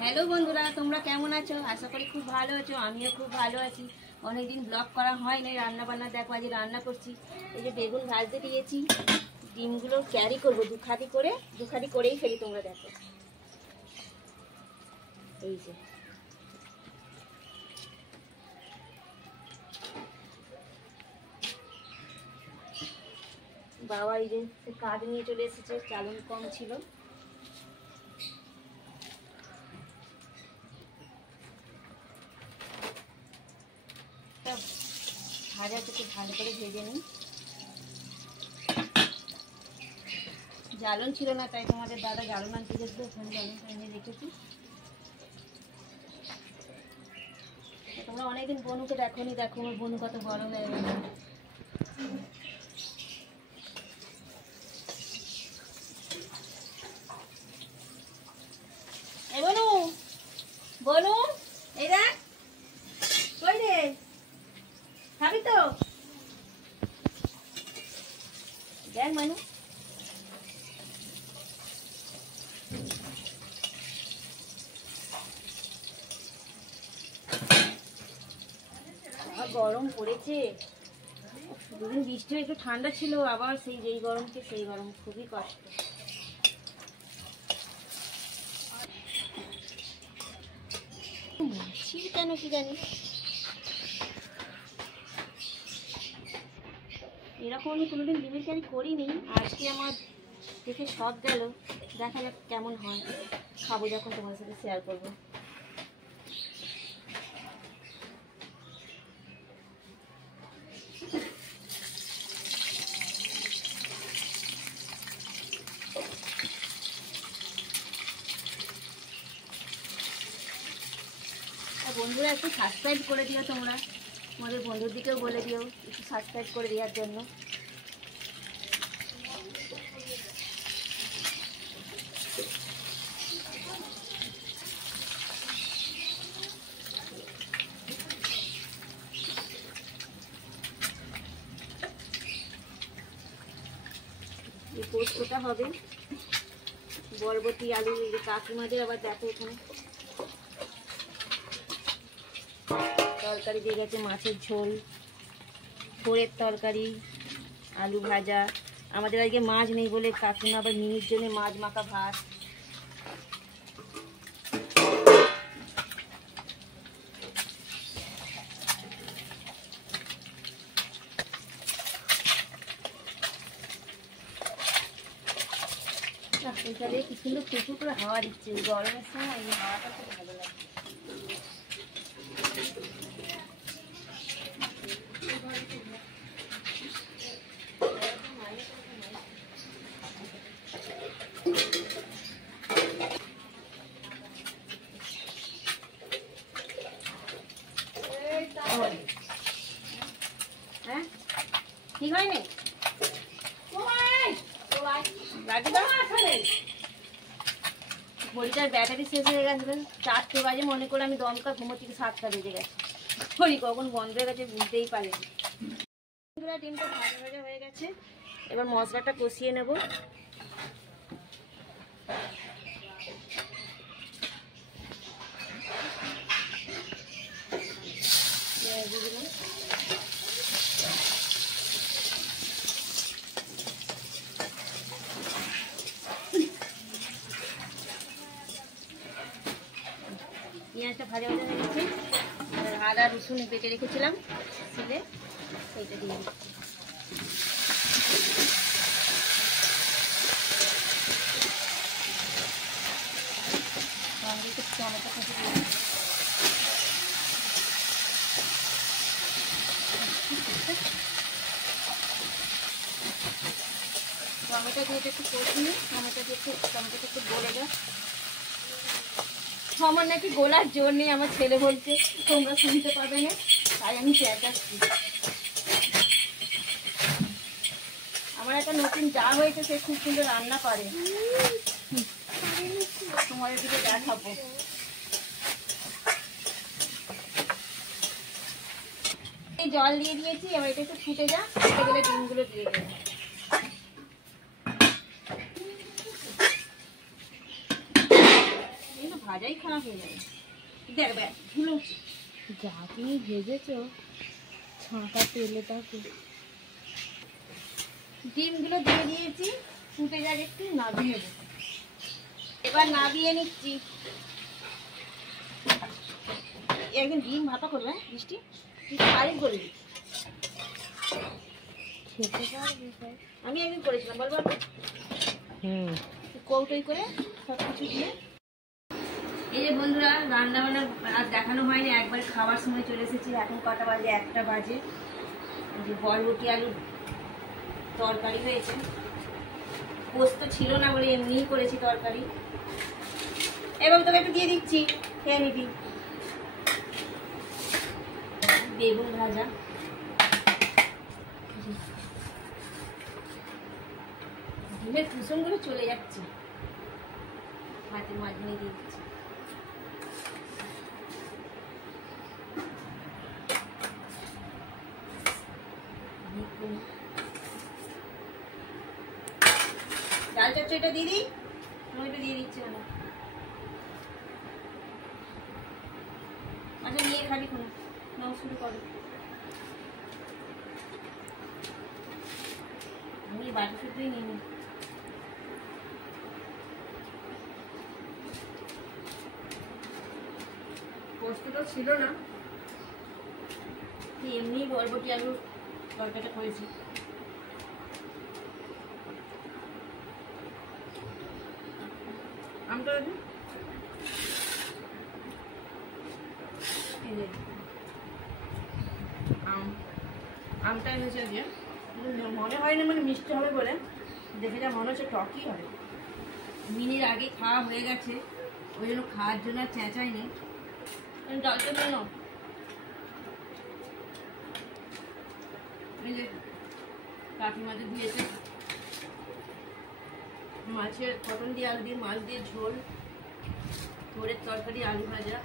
Hello বন্ধুরা, তোমরা কেমন আছো? আশা করি খুব ভালো আছো। আমিও খুব ভালো আছি। অনেকদিন ব্লগ করা হয় না। রান্না বান্না দেখো, আজ রান্না করছি। এই যে বেগুন ভাজতে দিয়েছি, ডিমগুলো ক্যারি করবো দুখাদি করেই ফেলি। তোমরা দেখো, এই যে বাবা এই যে কাজ নিয়ে চলে এসেছে, চালন কম ছিল। ভাজাটাকে ভালো করে ভেজে নিই। জ্বালন ছিল না, তাই তোমাদের দাদা জ্বালন আনতে গেছিল, ওখানে জ্বালনটা এনে রেখেছি। তোমরা অনেকদিন বনুকে দেখোনি, দেখো আমার বনু কত বড় হয়ে গেছে। এই বনু, বনু এই দেখ, কই রে, খাবি তো? দেখ মানু, গরম পড়েছে। দুদিন বৃষ্টি হয়ে একটু ঠান্ডা ছিল, আবার সেই যেই গরমকে সেই গরম, খুবই কষ্ট। কেন কি জানি এরকম আমি কোনোদিন ডিমের কারি করিনি। আজকে আমার দেখে শখ গেল, দেখা যাক কেমন হয়। খাবো যখন তোমার সাথে শেয়ার করবো। বন্ধুরা একটু সাবস্ক্রাইব করে দিও, তোমরা তোমাদের বন্ধুদিকেও বলে দিও একটু সাবস্ক্রাইব করে দেওয়ার জন্য। এই পোস্তটা হবে বরবটি আলু, কাকিমাদের আবার দেখো এখানে তরকারি দিয়ে গেছে, মাছের ঝোল, থোড়ের তরকারি, আলু ভাজা। আমাদের আজকে মাছ নেই বলে কাকিমা আবার মিনির জন্য মাছ মাখা ভাত। এখানে কি সুন্দর প্রচুর করে হাওয়া দিচ্ছে, গরমের সময় এই হাওয়াটা খুব ভালো লাগে। হ্যাঁ ঠিক হয়নি, ঘড়িটার ব্যাটারি শেষ হয়ে গেছিল। 4টে বাজে মনে করে আমি দমকা ঘুমোচ্ছি, 7টা বেজে গেছে। ঘড়ি কখন বন্ধ হয়ে গেছে বুঝতেই পারিনি। ডিমটা ভাজা ভাজা হয়ে গেছে, এবার মশলাটা কষিয়ে নেব। পেঁয়াজটা ভাজা ভাজা হয়ে গেছে, আদা রসুন বেটে রেখেছিলাম শিলে, সেইটা দিয়ে টমেটো কেটে দিই। টমেটো দিয়ে একটু কষিয়ে টমেটোটা একটু গলে যায়। আমার নাকি গোলার জোর নেই, আমার ছেলে বলছে, তোমরা শুনতে পাবে না, তাই আমি চেঁচাচ্ছি। আমার একটা নতুন যা হয়েছে, সে খুব সুন্দর রান্না করে, তোমাদের দিকে দেখাবো। জল দিয়ে দিয়েছি, এবার এটা একটু ফুটে যা, ফুটে গেলে ডিমগুলো দিয়ে দেবো। ভাজাই খারাপ হয়ে যাবে। দেখ দেখ ধুলো যা তুমি ভেজেছো ছাঁকা তেলে তাকে। ডিমগুলো দিয়ে দিয়েছি, ফুটে যাক একটু, নাবিয়ে দেবো। এবার নাবিয়ে নিচ্ছি। একদিন ডিম ভাপা করবে বৃষ্টি, পারি করবি, খেতে পারবে সব। আমি একদিন করেছিলাম, বলবো কৌটোই করে সব কিছু দিয়ে। এই যে বন্ধুরা, রান্না বান্না আর দেখানো হয়নি, একবার খাওয়ার সময় চলে এসেছি। এখন কটা বাজে? 1টা বাজে। এই যে বরবটি আলুর তরকারি হয়েছে, পোস্ত ছিল না বলে এমনিই করেছি তরকারি। এবং তোকে একটু দিয়ে দিচ্ছি, খেয়ে নিবি। বেগুন ভাজা, ডিমের কুসুমগুলো চলে যাচ্ছে, হাতের মাঝখানে দিয়ে দিচ্ছি। ডাল চচ্চড়িটা দিয়ে দিই, টমেটো দিয়ে দিচ্ছি না। আচ্ছা নিয়ে খাবি কোনো, নাও শুরু করো। আমি বাটি শুদ্ধই নিয়ে নিই। পোস্তটা ছিল না, এমনি বরবটি আলু তরকারিটা করেছি। আমটা আমটা এনেছে আজকে, মনে হয় না মানে মিষ্টি হবে বলে, দেখে যা মনে হচ্ছে টকই হবে। মিনির আগে খাওয়া হয়ে গেছে, ওই জন্য খাওয়ার জন্য আর চেঁচাইনি। জলটা নিয়ে নাও। এই যে কাকিমাদের দিয়েছে মাছের পটল দিয়ে আলু দিয়ে মাছ দিয়ে ঝোল, থোড়ের তরকারি, আলু ভাজা।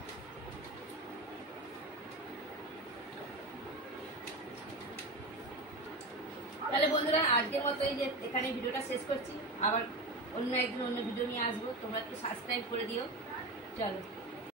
তাহলে বন্ধুরা আজকের মতো এই যে এখানে ভিডিওটা শেষ করছি। আবার অন্য একদিন অন্য ভিডিও নিয়ে আসবো, তোমরা একটু সাবস্ক্রাইব করে দিও। চলো।